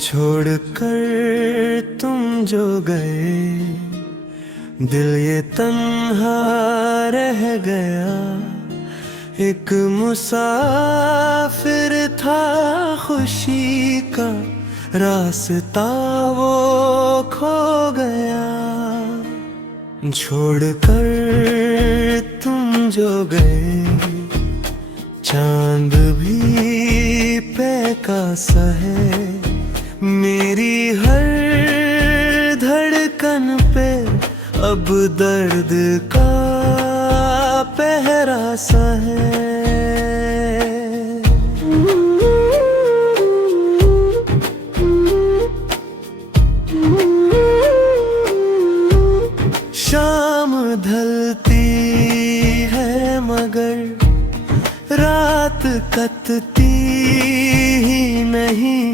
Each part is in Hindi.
छोड़ कर तुम जो गए, दिल ये तन्हा रह गया। एक मुसाफिर था खुशी का, रास्ता वो खो गया। छोड़ कर तुम जो गए, चांद भी बेकासा है। मेरी हर धड़कन पे अब दर्द का पहरा सा है। शाम ढलती है मगर रात कटती ही नहीं।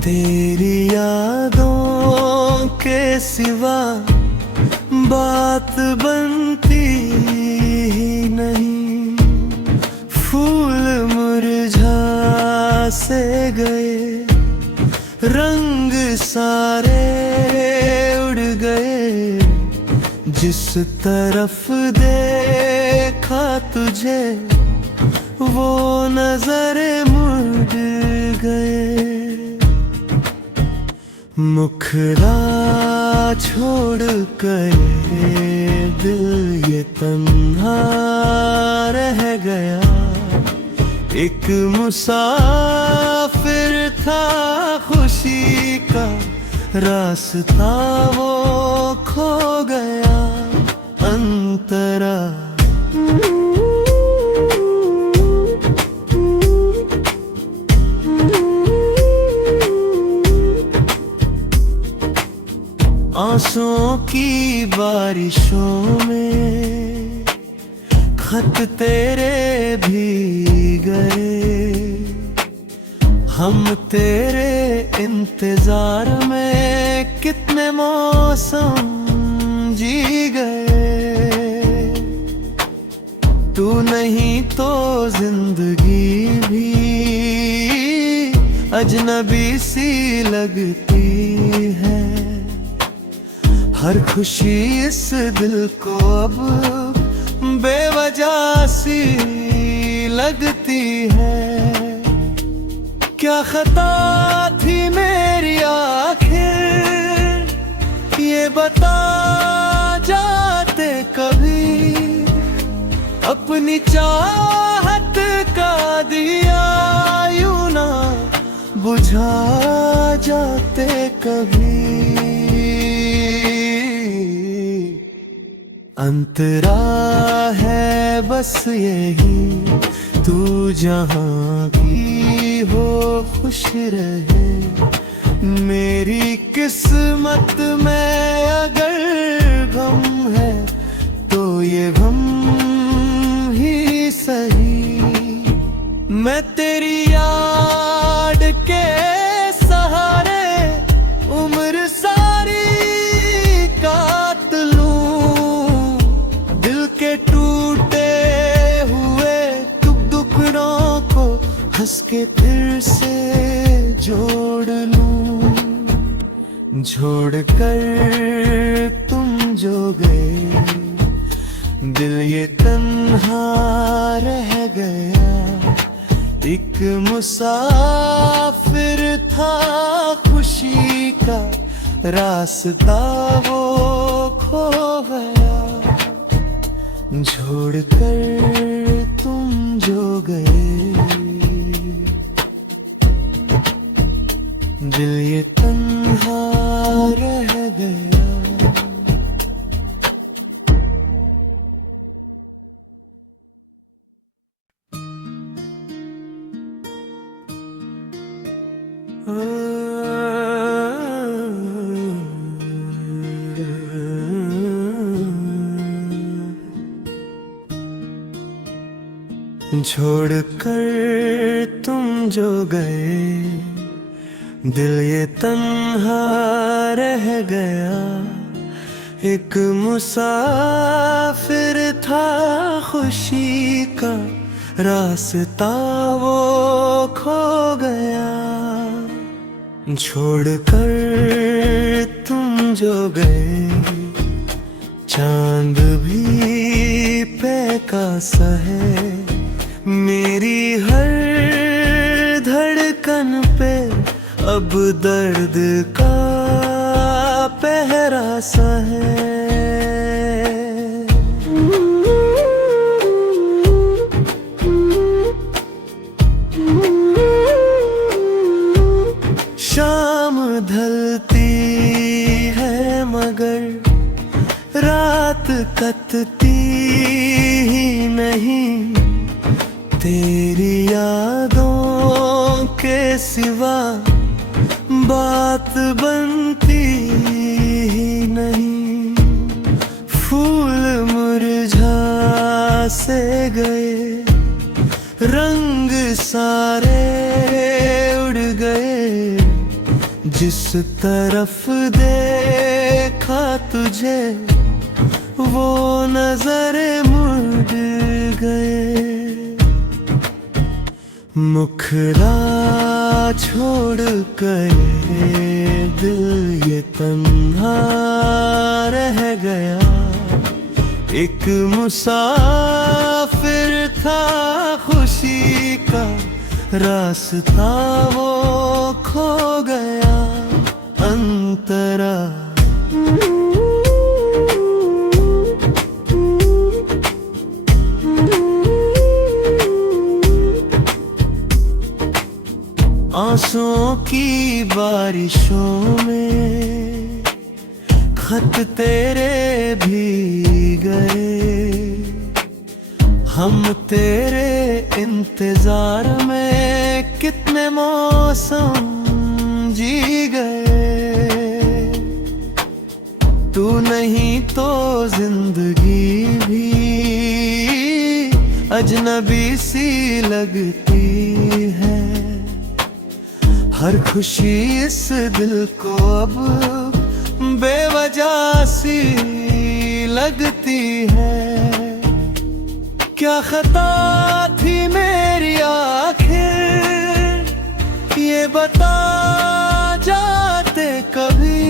तेरी यादों के सिवा बात बनती ही नहीं। फूल मुरझा से गए, रंग सारे उड़ गए। जिस तरफ देखा तुझे, वो नजरे मुड़ गए। मुखड़ा छोड़ कर दिल ये तन्हा रह गया। एक मुसाफिर था खुशी का, रास्ता वो खो गया। अंतरा आंसुओं की बारिशों में खत तेरे भी गए। हम तेरे इंतजार में कितने मौसम जी गए। तू नहीं तो जिंदगी भी अजनबी सी लगती है। हर खुशी इस दिल को अब बेवजह सी लगती है। क्या खता थी मेरी आखिर, ये बता जाते कभी। अपनी चाहत का दिया यूं ना बुझा जाते कभी। अंतरा है बस यही, तू जहाँ की हो खुश रहे। मेरी किस्मत में अगर गम है तो ये गम ही सही। मैं तेरी याद के सहारे उम्र सारी काट लूं। दिल के टूटे हुए टुकड़ों को हंस के फिर से जोड़ लूं। छोड़ कर तुम जो गए, दिल ये तन्हा रह गया। एक मुसाफिर था खुशी का, रास्ता वो खो गया। छोड़ कर तुम जो गए, दिल ये तन्हा रह गया। छोड़ कर तुम जो गए, दिल ये तन्हा रह गया। एक मुसाफिर था खुशी का, रास्ता वो खो गया। छोड़कर तुम जो गए, चांद भी पैसा है। मेरी हर धड़कन पे अब दर्द का पहरा सा है। शाम ढलती है मगर रात कटती ही नहीं। तेरी यादों के सिवा बात बनती ही नहीं। फूल मुरझा से गए, रंग सारे उड़ गए। जिस तरफ देखा तुझे, वो नजरे मुड़ गए। मुखड़ा छोड़ कर दिल ये तन्हा रह गया। एक मुसाफिर था खुशी का, रास्ता वो खो गया। अंतरा आंसुओं की बारिशों में खत तेरे भी गए। हम तेरे इंतजार में कितने मौसम जी गए। तू नहीं तो जिंदगी भी अजनबी सी लगती है। हर खुशी इस दिल को अब बेवजह सी लगती है। क्या खता थी मेरी आखिर, ये बता जाते कभी।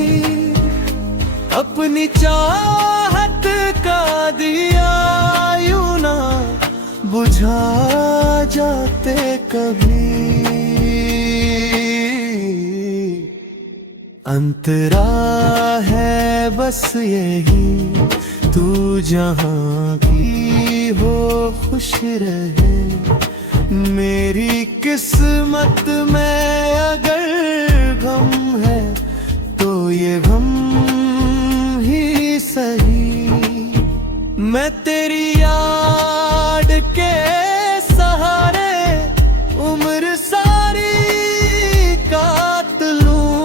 अपनी चाहत का दिया यूं ना बुझा जाते कभी। अंतरा है बस यही, तू जहाँ की हो खुश रहे। मेरी किस्मत में अगर गम है तो ये गम ही सही। मैं तेरी याद के सहारे उम्र सारी काट लूं।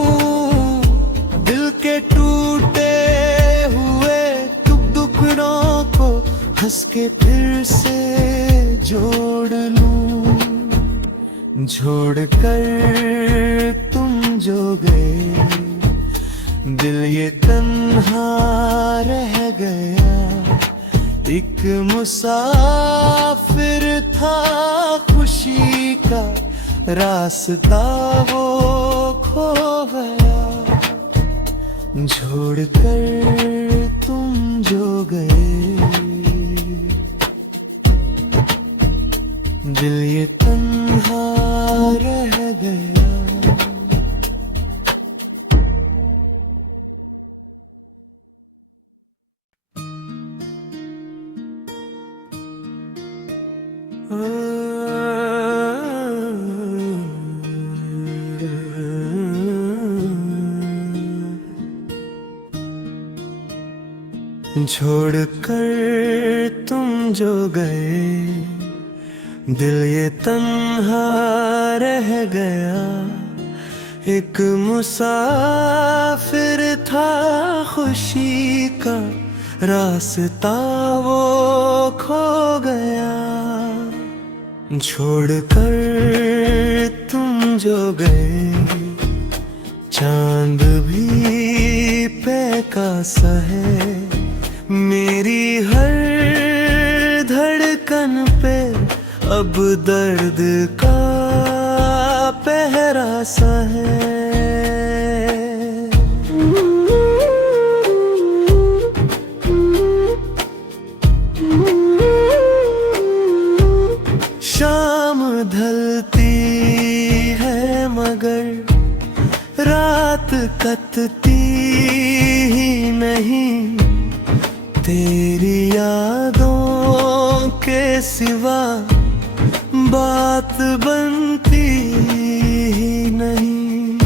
दिल के टूटे हुए टुकड़ों को हंस के फिर से जोड़ लूं। छोड़ कर तुम जो गए, दिल ये तन्हा रह गया। एक मुसाफिर था खुशी का, रास्ता वो खो गया। छोड़ कर तुम जो गए, दिल ये तन्हा रह गया। छोड़ कर तुम जो गए, दिल ये तन्हा रह गया। एक मुसाफिर था खुशी का, रास्ता वो खो गया। छोड़ कर तुम जो गए, चांद भी पैसा है। मेरी हर धड़कन पे अब दर्द का पहरा सा है। शाम ढलती है मगर रात कटती ही नहीं, तेरी यादों के सिवा बात बनती ही नहीं।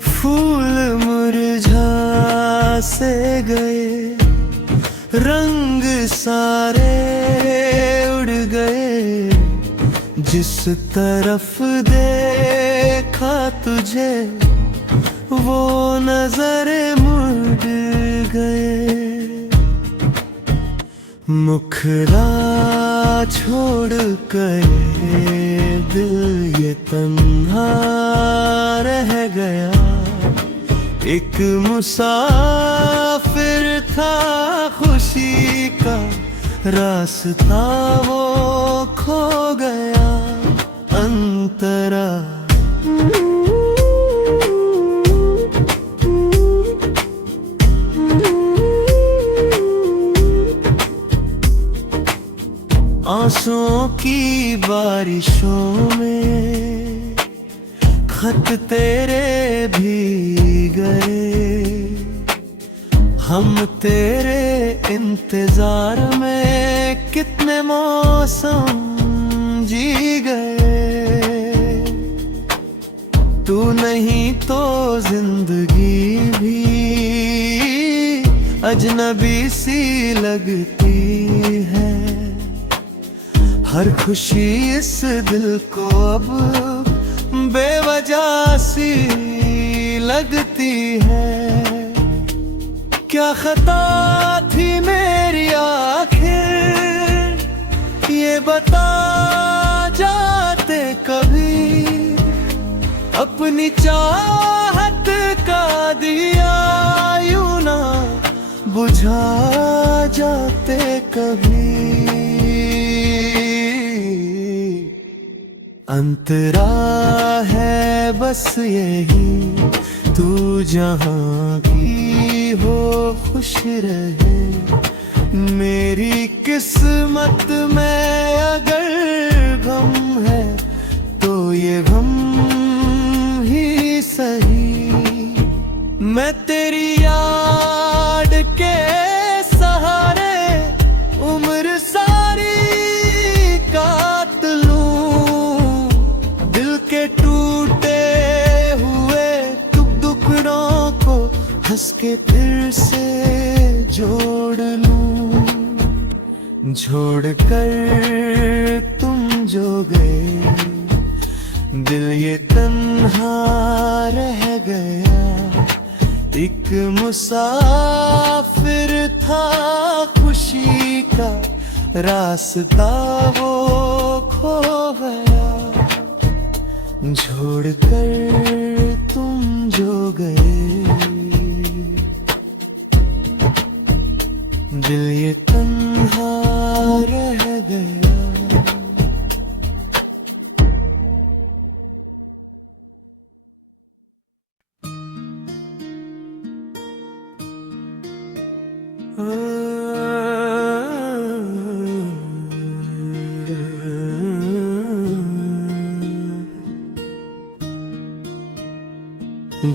फूल मुरझा से गए, रंग सारे उड़ गए, जिस तरफ देखा तुझे वो नजरे मुड़ गए। मुखड़ा छोड़ गए, दिल ये तन्हा रह गया। एक मुसाफिर था खुशी का, रास्ता वो खो गया अंतरा। आंसुओं की बारिशों में खत तेरे भी गए, हम तेरे इंतजार में कितने मौसम जी गए। तू नहीं तो जिंदगी भी अजनबी सी लगती है। हर खुशी इस दिल को अब बेवजह सी लगती है। क्या खता थी मेरी आखिर, ये बता जाते कभी। अपनी चाहत का दिया यूं ना बुझा जाते कभी। अंतरा है बस यही, तू जहाँ की हो खुश रहे। मेरी किस्मत में अगर गम है तो ये गम ही सही। मैं तेरी याद के सहारे उम्र सारी काट लूं। दिल के टूटे हुए टुकड़ों को हंस के फिर से जोड़ लूं। छोड़ कर तुम जो गए, दिल ये तन्हा रह गया। एक मुसाफिर था खुशी का, रास्ता वो खो गया। छोड़ कर तुम जो गए, दिल ये तन्हा रह गया।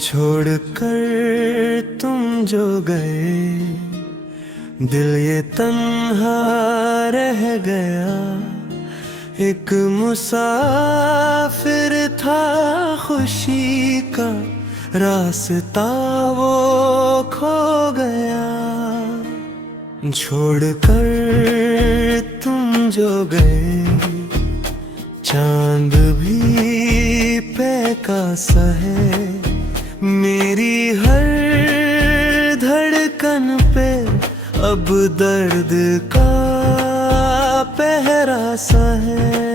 छोड़ कर तुम जो गए, दिल ये तन्हा रह गया। एक मुसाफिर था खुशी का, रास्ता वो खो गया। छोड़ कर तुम जो गए, चांद भी पैसा है। मेरी हर धड़कन पे अब दर्द का पहरा सा है।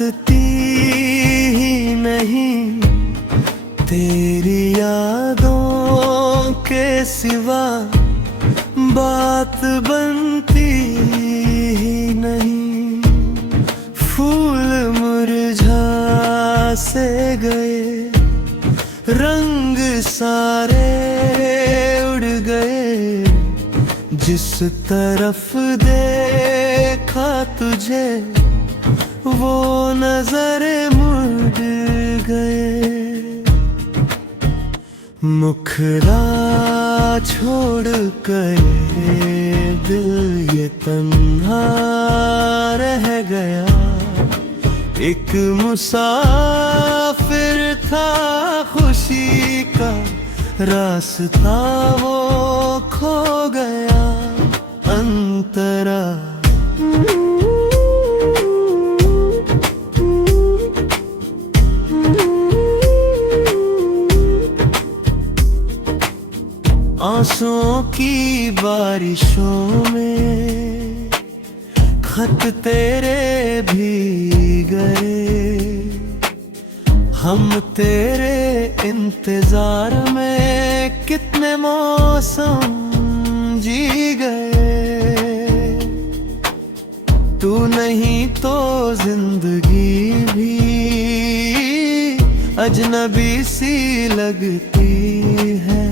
कतती ही नहीं, तेरी यादों के सिवा बात बनती ही नहीं। फूल मुरझा से गए, रंग सारे उड़ गए, जिस तरफ देखा तुझे वो नजरे मुड़ गए। मुखरा छोड़ कर दिल ये तन्हा रह गया, एक मुसाफिर था खुशी का, रास्ता वो खो गया अंतरा। आंसुओं की बारिशों में खत तेरे भी गए, हम तेरे इंतजार में कितने मौसम जी गए। तू नहीं तो जिंदगी भी अजनबी सी लगती है,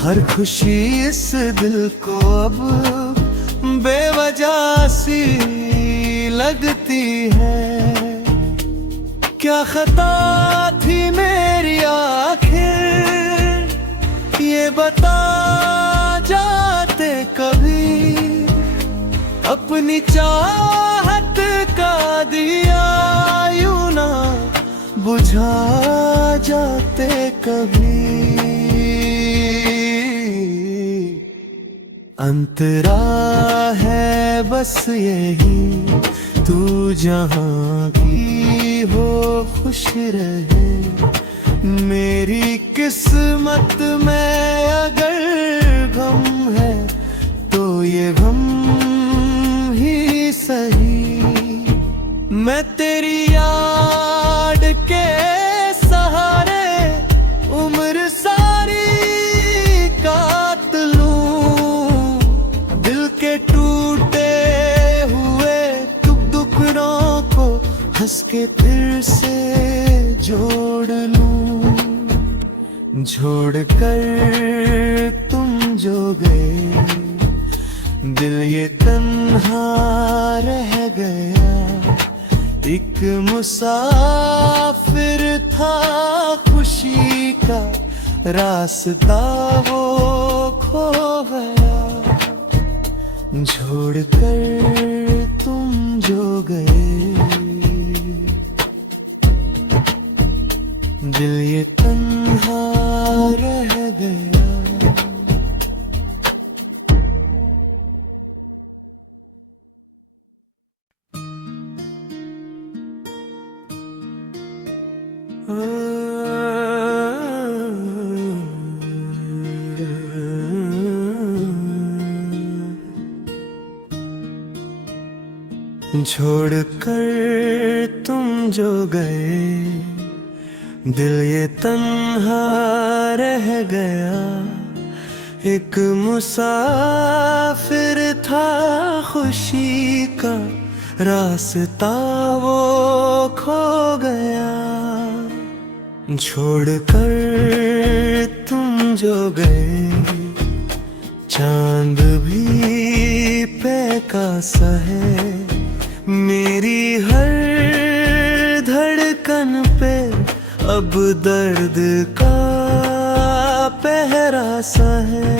हर खुशी इस दिल को अब बेवजह सी लगती है। क्या खता थी मेरी आखिर, ये बता जाते कभी, अपनी चाहत का दिया यूं ना बुझा जाते कभी। अंतरा है बस यही, तू जहाँ की हो खुश रहे। मेरी किस्मत में अगर गम है तो ये गम ही सही। मैं तेरी याद के सहारे उम्र सारी काट लूं, दिल के टूटे हुए टुकड़ों को हंस के फिर से जोड़ लूं। छोड़ कर तुम जो गए, दिल ये तन्हा रह गया, एक मुसाफिर था खुशी का, रास्ता वो खो गया। छोड़ कर तुम जो गए, दिल ये तन्हा रह गया। छोड़ कर तुम जो गए, दिल ये तन्हा रह गया, एक मुसाफिर था खुशी का, रास्ता वो खो गया। छोड़ कर तुम जो गए, चांद भी पैसा है, मेरी हर धड़कन पे अब दर्द का पहरा सा है।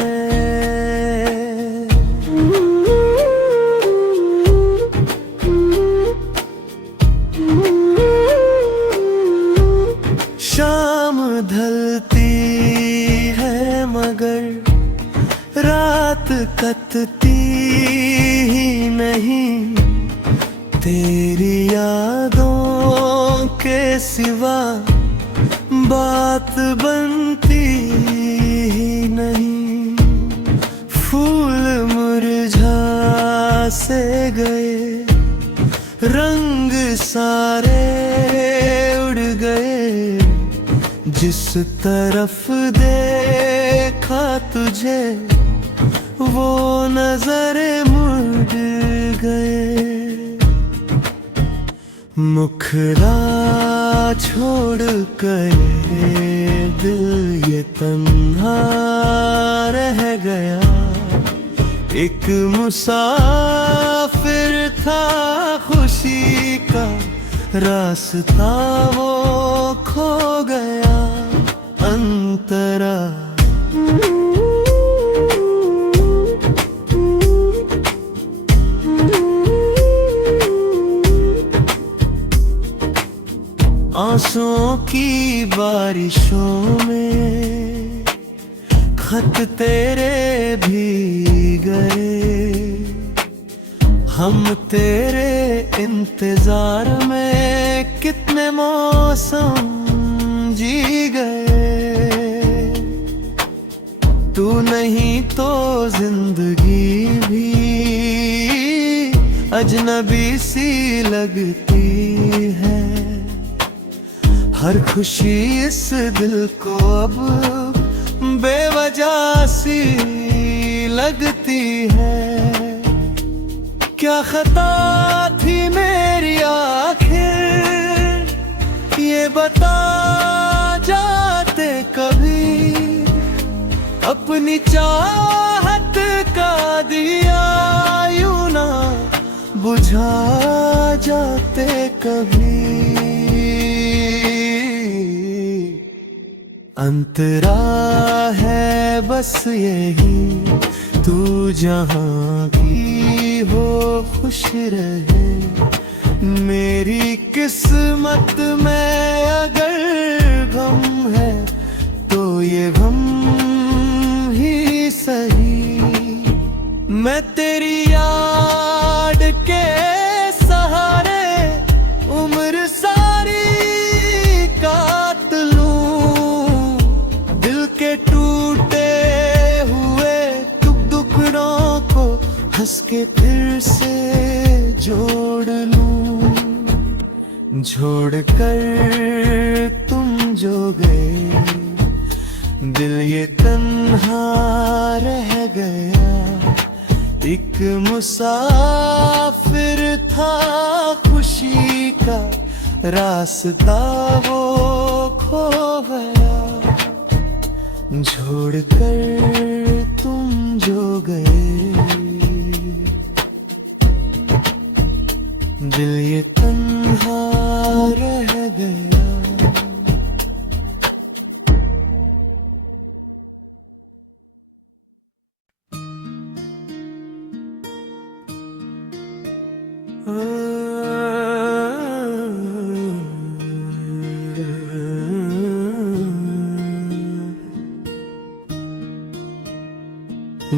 शाम ढलती है मगर रात कटती ही नहीं, तेरी यादों के सिवा बात बनती ही नहीं। फूल मुरझा से गए, रंग जिस तरफ देखा तुझे वो नजरे मुड़ गए। मुखरा छोड़ गए दिल ये तन्हा रह गया। एक मुसाफिर था खुशी का रास्ता वो खो गया अंतरा। आंसुओं की बारिशों में खत तेरे भी गए। हम तेरे इंतजार में कितने मौसम जी गए। तू नहीं तो जिंदगी भी अजनबी सी लगती है। हर खुशी इस दिल को अब बेवजह सी लगती है। क्या खता थी मेरी आखिर ये बता जाते कभी। अपनी चाहत का दिया यूं ना बुझा जाते कभी। अंतरा है बस यही तू जहाँ की हो खुश रहे। मेरी किस्मत में अगर गम है तो ये गम ही सही। मैं तेरी याद के सहारे उम्र सारी काट लूं। दिल के टूटे हुए टुकड़ों को हंस के फिर से जोड़ लूं। छोड़ कर तुम जो गए दिल ये तन्हा रह गया। एक मुसाफिर था खुशी का रास्ता वो खो गया। छोड़ कर तुम जो गए दिल ये तन्हा रह गया।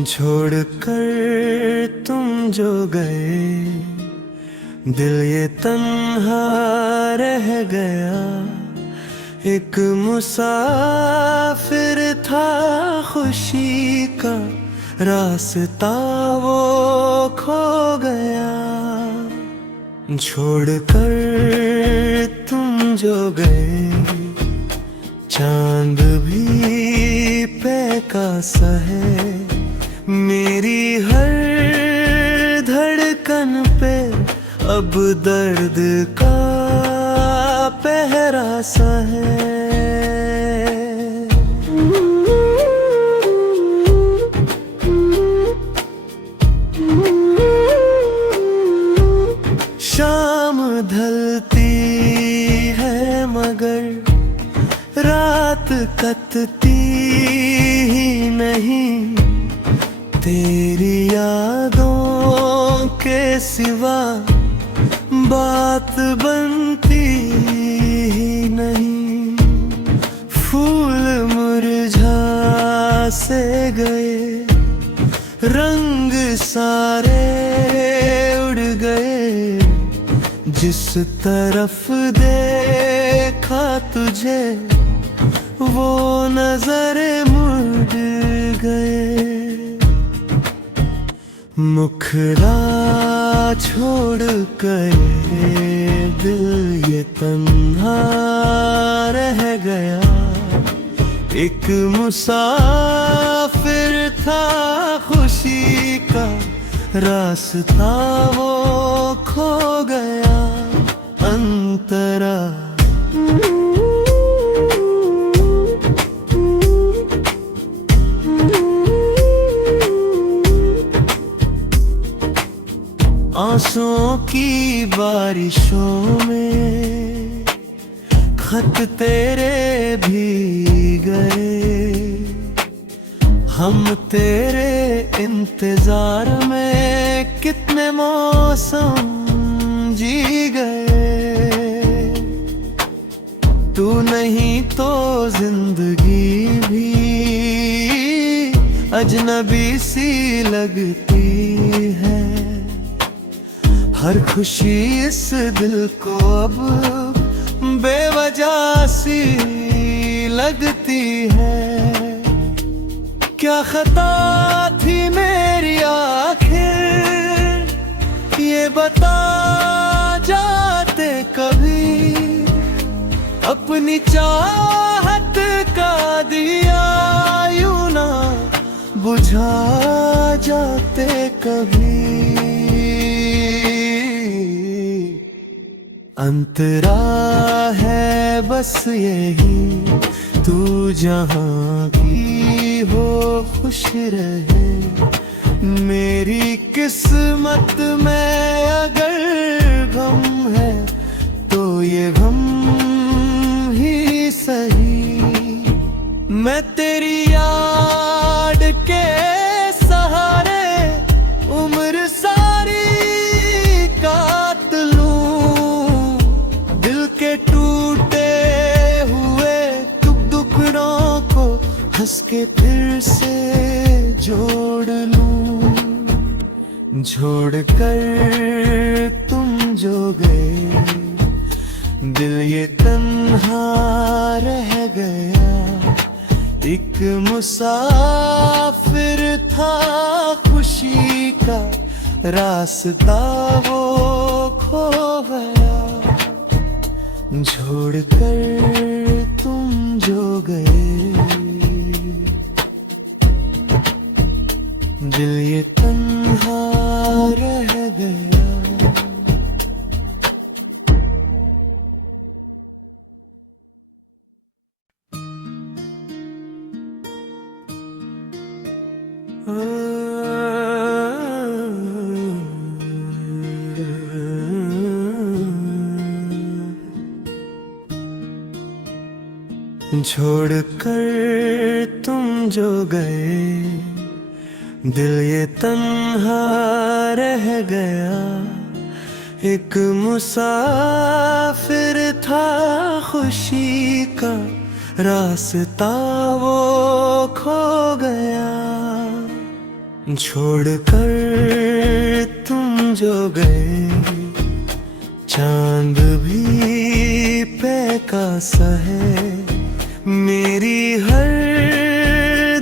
छोड़ कर तुम जो गए दिल ये तन्हा रह गया। एक मुसाफिर था खुशी का रास्ता वो खो गया। छोड़ कर तुम जो गए चांद भी पैसा है। मेरी हर धड़कन पे अब दर्द का पहरा सा है। शाम ढलती है मगर रात कटती ही नहीं। तेरी यादों के सिवा बात बनती ही नहीं। फूल मुरझा से गए रंग सारे उड़ गए। जिस तरफ देखा तुझे वो नजरे मुड़ गए। मुखरा छोड़ गए दिल ये तन्हा रह गया। एक मुसाफिर था खुशी का रास्ता वो खो गया अंतरा। आंसुओं की बारिशों में खत तेरे भी गए, हम तेरे इंतजार में कितने मौसम जी गए। तू नहीं तो जिंदगी भी अजनबी सी लगती है। हर खुशी इस दिल को अब बेवजह सी लगती है। क्या खता थी मेरी आखिर, ये बता जाते कभी। अपनी चाहत का दिया यूं ना बुझा जाते कभी। अंतरा है बस यही, तू जहाँ की हो खुश रहे। मेरी किस्मत में अगर गम है तो ये गम ही सही। मैं तेरी याद के सहारे उम्र सारी काट लूं। दिल के टूटे हुए टुकड़ों को हंस के फिर से जोड़ लूं। छोड़ कर तुम जो गए, दिल ये तन्हा रह गया। एक मुसाफिर था खुशी का रास्ता वो खो गया। छोड़ कर तुम जो गए, दिल ये तन्हा रह गया। छोड़ कर तुम जो गए, दिल ये तन्हा रह गया। एक मुसाफिर था खुशी का रास्ता वो खो गया। छोड़ कर तुम जो गए, चांद भी पैसा है। मेरी हर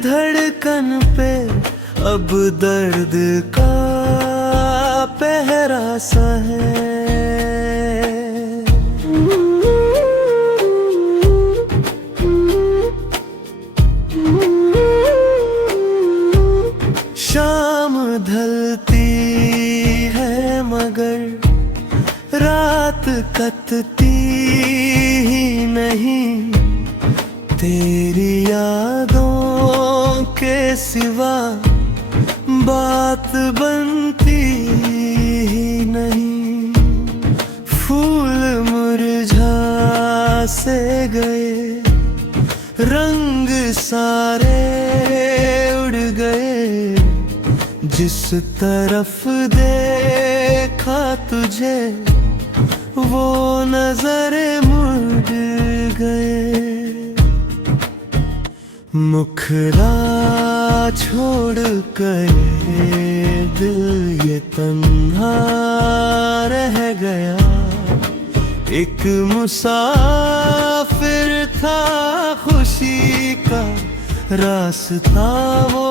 धड़कन पे अब दर्द का पहरा सा है। शाम ढलती है मगर रात कटती ही नहीं। तेरी यादों के सिवा बात बनती ही नहीं। फूल मुरझा से गए, रंग सारे उड़ गए। जिस तरफ देखा तुझे वो नजरे मुड़ गए। मुखरा छोड़ कर दिल ये तन्हा रह गया। एक मुसाफिर था खुशी का रास्ता वो